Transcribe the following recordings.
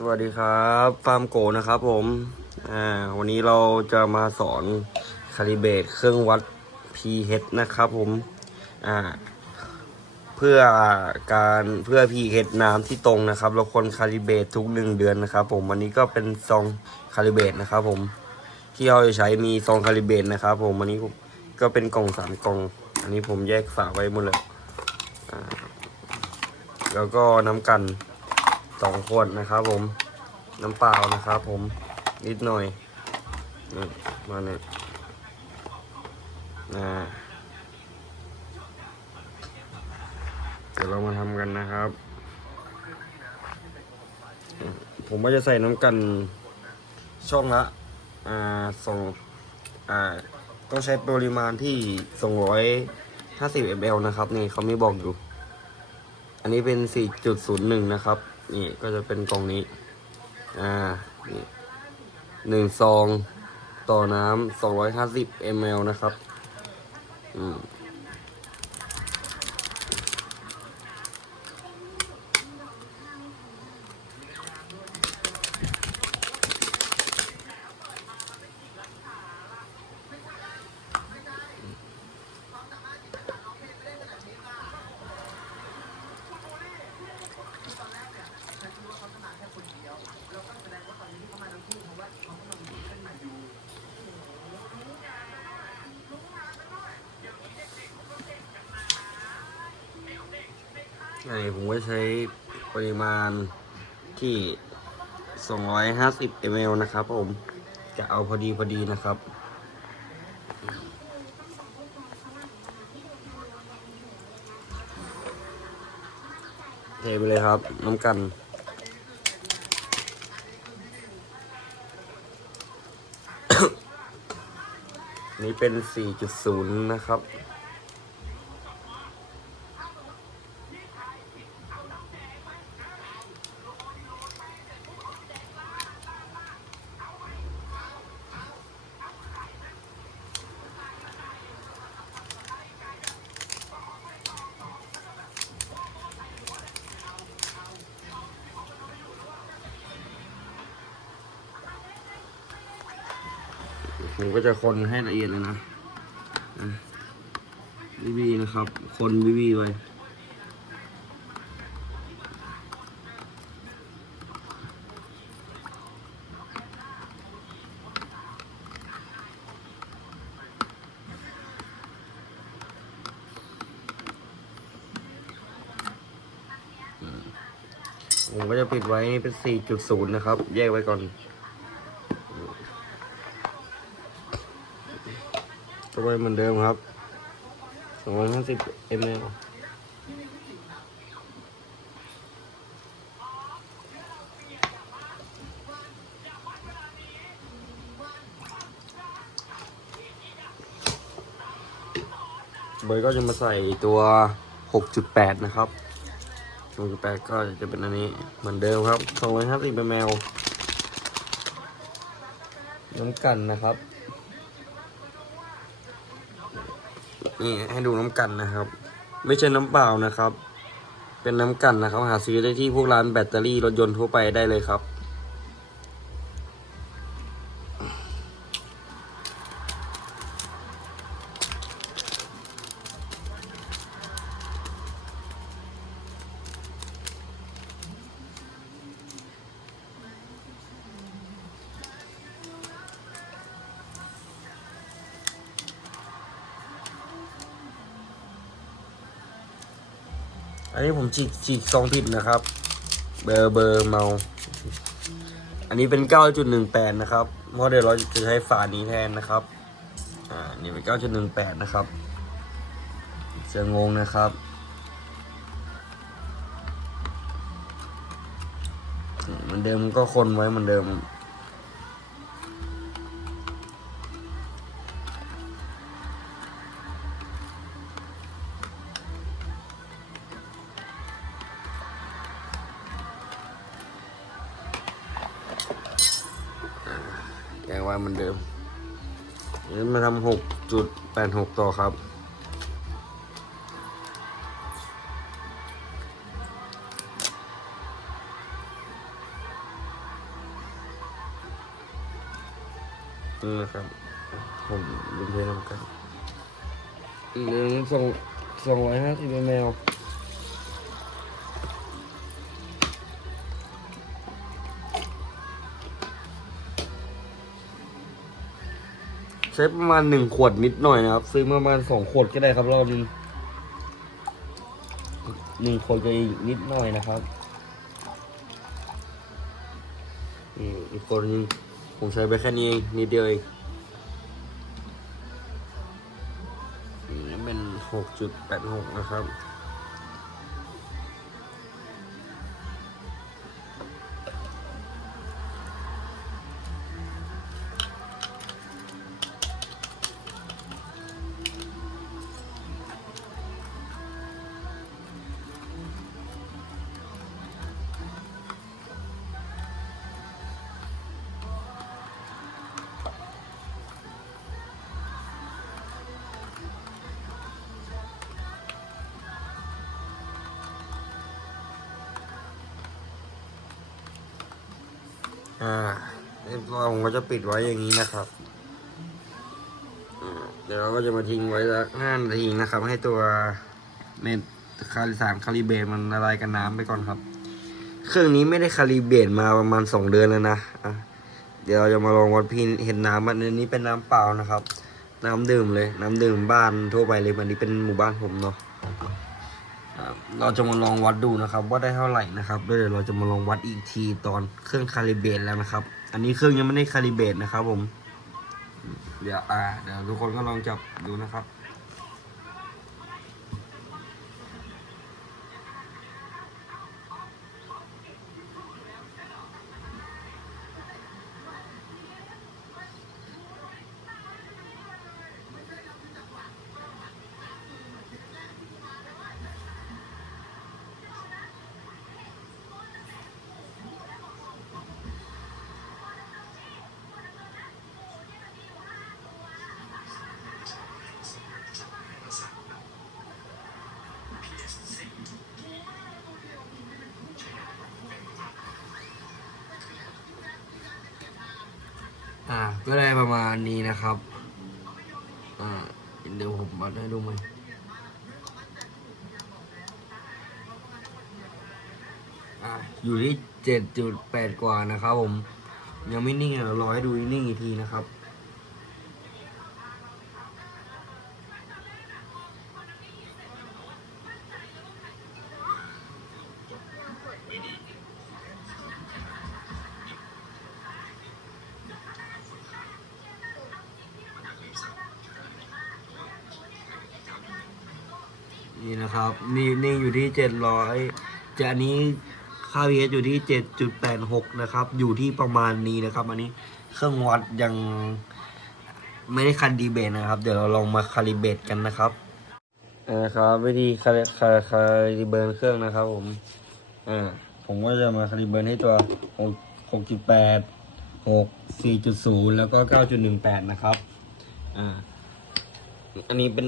สวัสดีครับฟาร์มโกนะครับผม อ่า วันนี้เราจะมาสอนคาลิเบตเครื่องวัด pH นะครับผม อ่า เพื่อการเพื่อ pH น้ำที่ตรงนะครับ เราควรคาลิเบตทุกหนึ่งเดือนนะครับ ผมวันนี้ก็เป็นซองคาลิเบตนะครับ ผม ที่เราจะใช้มีซองคาลิเบตนะครับ ผมวันนี้ก็เป็นกล่องสามกล่อง อันนี้ผมแยกฝาไว้หมดเลยแล้วก็น้ำกัน สองขวดนะครับผม น้ำเปล่านะครับผม นิดหน่อยนี่มาเนี่ยนะเดี๋ยวเรามาทำกันนะครับอืมผมก็จะใส่น้ำกันช่องละอ่าสองอ่าต้องใช้ปริมาณที่สองร้อยห้าสิบมลนะครับ นี่เขาไม่บอกอยู่ อันนี้เป็นสี่จุดศูนย์หนึ่งนะครับ นี่ก็จะเป็นกล่องนี้ อ่า นี่หนึ่งซองต่อน้ำสองร้อยห้าสิบมลนะครับ อืม อันผมก็ใช้ปริมาณที่ 250 ml นะครับผม จะเอาพอดีพอดีนะครับ เทไปเลยครับ น้ำกันนี่เป็น 4.0 นะครับ ผมก็จะคนให้ละเอียดเลยนะอะวิวีนะครับ คนวิวีไว้ผมก็จะปิดไว้เป็น 4.0 นะครับ แยกไว้ก่อน ก็ไว้เหมือนเดิมครับ250 ml เบยก็จะมาใส่ตัว 6.8 นะครับ6.8 ก็จะเป็นอันนี้เหมือนเดิมครับ250 ml น้ำกันนะครับ นี่ให้ดูน้ำกันนะครับ ไม่ใช่น้ำเปล่านะครับ เป็นน้ำกันนะครับ หาซื้อได้ที่พวกร้านแบตเตอรี่รถยนต์ทั่วไปได้เลยครับ อันนี้ผมฉีกฉีกซองผิดนะครับ เบอร์เบอร์เมา อันนี้เป็น 9.18 นะครับ เพราะเดี๋ยวเราจะใช้ฝานี้แทนนะครับ อ่า นี่เป็น 9.18 นะครับ จะงงนะครับ เหมือนเดิมก็คนไว้เหมือนเดิม ไว้เหมือนเดิมนี่มาทำหกจุดแปดหกต่อครับ นี่นะครับ ผมดึงเทน้ำกันเหลือสองสองร้อยห้าสิบแมว ลใช้ประมาณหนึ่งขวดนิดหน่อยนะครับ ซื้อมาประมาณสองขวดก็ได้ครับรอบนึงหนึ่งขวดก็อีกนิดหน่อยนะครับอีกคนนึงผมใช้ไปแค่นี้เองนิดเดียวเองนี่เป็นหกจุดแปดหกนะครับ อ่าเรียบร้อยผมก็จะปิดไว้อย่างนี้นะครับเดี๋ยวเราก็จะมาทิ้งไว้สักห้านาทีนะครับ ให้ตัวเมนคาลิสารคาลิเบตมันละลายกับน้ำไปก่อนครับ เครื่องนี้ไม่ได้คาลิเบตมาประมาณสองเดือนแล้วนะอะเดี๋ยวเราจะมาลองวัดพีเห็นน้ำมันอันนี้เป็นน้ำเปล่านะครับ น้ำดื่มเลย น้ำดื่มบ้านทั่วไปเลยอันนี้เป็นหมู่บ้านผมเนาะ เราจะมาลองวัดดูนะครับ ว่าได้เท่าไหร่นะครับเดี๋ยวเราจะมาลองวัดอีกทีตอนเครื่องคาลิเบตแล้วนะครับ อันนี้เครื่องยังไม่ได้คาลิเบตนะครับผม เดี๋ยวอ่าเดี๋ยวทุกคนก็ลองจับดูนะครับ ก็ได้ประมาณนี้นะครับ อ่า เดี๋ยวผมมาให้ดูไหมอ่าอยู่ที่เจ็ดจุดแปดกว่านะครับผม ยังไม่นิ่งอะเรารอให้ดูนิ่งอีกทีนะครับ นี่นะครับนี่นิ่อยู่ที่เจ็ดร้อยจะอันนี้ค่า pH อยู่ที่เจ็ดจุดแปดหกนะครับ อยู่ที่ประมาณนี้นะครับ อันนี้เครื่องวัดยังไม่ได้คันดีเบตนะครับ เดี๋ยวเราลองมาคาลิเบตกันนะครับนะครับวิธีคาลิคาคาลิเบิร์นเครื่องนะครับ ผมอ่าผมก็จะมาคาลิเบิร์นให้ตัวหกหกจุดแปดหกสี่จุดศูนย์แล้วก็เก้าจุดหนึ่งแปดนะครับอ่า อันนี้เป็น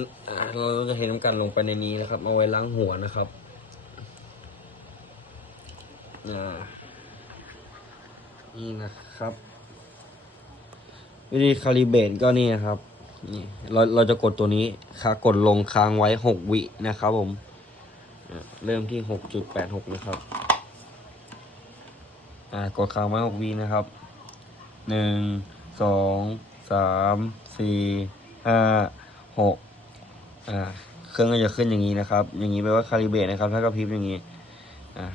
เราจะเทน้ำกันลงไปในนี้นะครับเอาไว้ล้างหัวนะครับนี่นะครับ วิธีคาลิเบตก็นี่นครับนี่เราเราจะกดตัวนี้ค่ะกดลงค้างไว้หกวินะครับผมเริ่มที่หกจุดแปดหกนะครับอ่ากดค้างไว้หกวินะครับหนึ่งสองสามสี่ห้า หกอ่าเครื่องก็จะขึ้นอย่างนี้นะครับ อย่างนี้แปลว่าคาลิเบตนะครับ ถ้ากระพริบอย่างนี้อ่า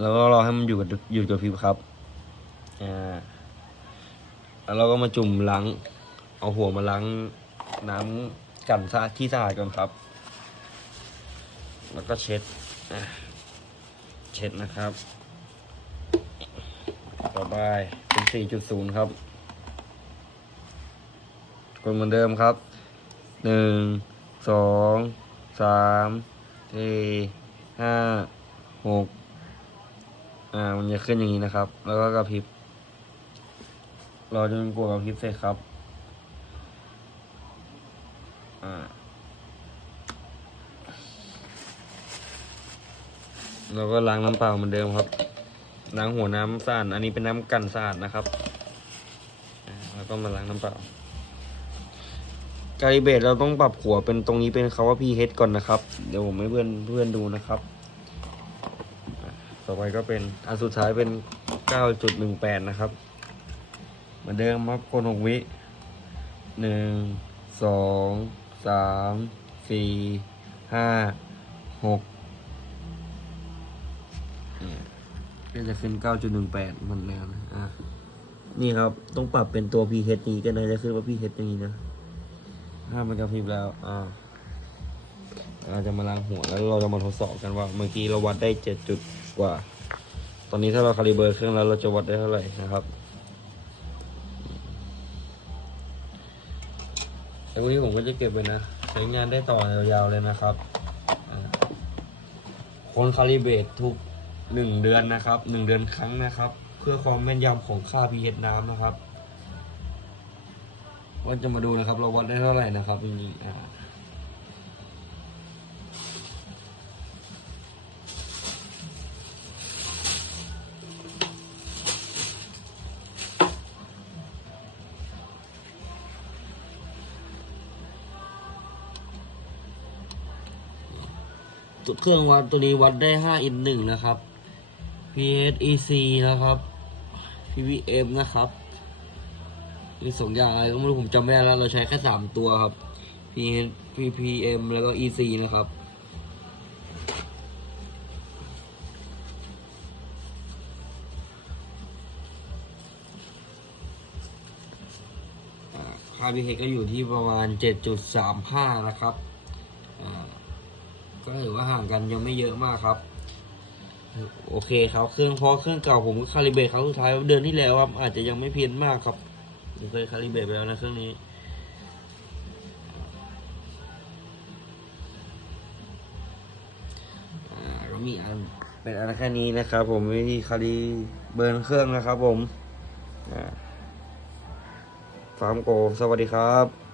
แล้วก็รอให้มันอยู่กับหยุดกระพริบครับอ่าแล้วเราก็มาจุ่มล้างเอาหัวมาล้างน้ำกันสะที่สะอาดก่อนครับ แล้วก็เช็ดเช็ดนะครับ ต่อไปเป็น 4.0 ครับกดเหมือนเดิมครับ หนึ่งสองสามสี่ห้าหกอ่ามันจะขึ้นอย่างนี้นะครับ แล้วก็กระพริบรอจนกลัวกระพริบเสร็จครับอ่าเราก็ล้างน้ำเปล่าเหมือนเดิมครับล้างหัวน้ำสะอาดอันนี้เป็นน้ำกันสะอาดนะครับอ่าแล้วก็มาล้างน้ำเปล่า การิเบตเราต้องปรับหัวเป็นตรงนี้เป็นคาว่า pH ก่อนนะครับ เดี๋ยวผมให้เพื่อนเพื่อนดูนะครับ ต่อไปก็เป็นอันสุดท้ายเป็น 9.18 นะครับ เหมือนเดิมครับคนหกวิ หนึ่ง สอง สาม สี่ ห้า หกเนี่ยก็จะขึ้น 9.18 มันแล้วนะ อะ นี่ครับ ต้องปรับเป็นตัว pH นี้ก็เลยจะขึ้นว่า pH อย่างนี้นะ ถ้ามันกระพริบแล้ว อ่า เราจะมาล้างหัวแล้วเราจะมาทดสอบกันว่า เมื่อกี้เราวัดได้เจ็ดจุดกว่า ตอนนี้ถ้าเราคาลิเบอร์เครื่องแล้วเราจะวัดได้เท่าไหร่นะครับไอ้พวกนี้ผมก็จะเก็บไปนะใช้งานได้ต่อยาวๆเลยนะครับคนคาลิเบรตทุกหนึ่งเดือนนะครับหนึ่งเดือนครั้งนะครับ เพื่อความแม่นยำของค่า pH น้ำนะครับ ว่าจะมาดูนะครับ เราวัดได้เท่าไหร่นะครับจริงๆอ่าตัวเครื่องวัดตัวนี้วัดได้5 in 1นะครับ PHEC นะครับ PVM นะครับ มีสองอย่างอะไรก็ไม่รู้ผมจำไม่ได้แล้ว เราใช้แค่สามตัวครับ P PPM แล้วก็ EC นะครับค่า pH ก็อยู่ที่ประมาณ 7.35 นะครับ ก็ถือว่าห่างกันยังไม่เยอะมากครับ โอเคครับ เครื่องพอเครื่องเก่าผมก็คาลิเบรตครั้งสุดท้ายเดือนที่แล้วครับ อาจจะยังไม่เพี้ยนมากครับ ผมเคยคาลิเบรตไปแล้วนะเครื่องนี้ เรามีอันเป็นอันแค่นี้นะครับ ผมวิธีคาลิเบิร์นเครื่องนะครับ ผมฟาร์มโก สวัสดีครับ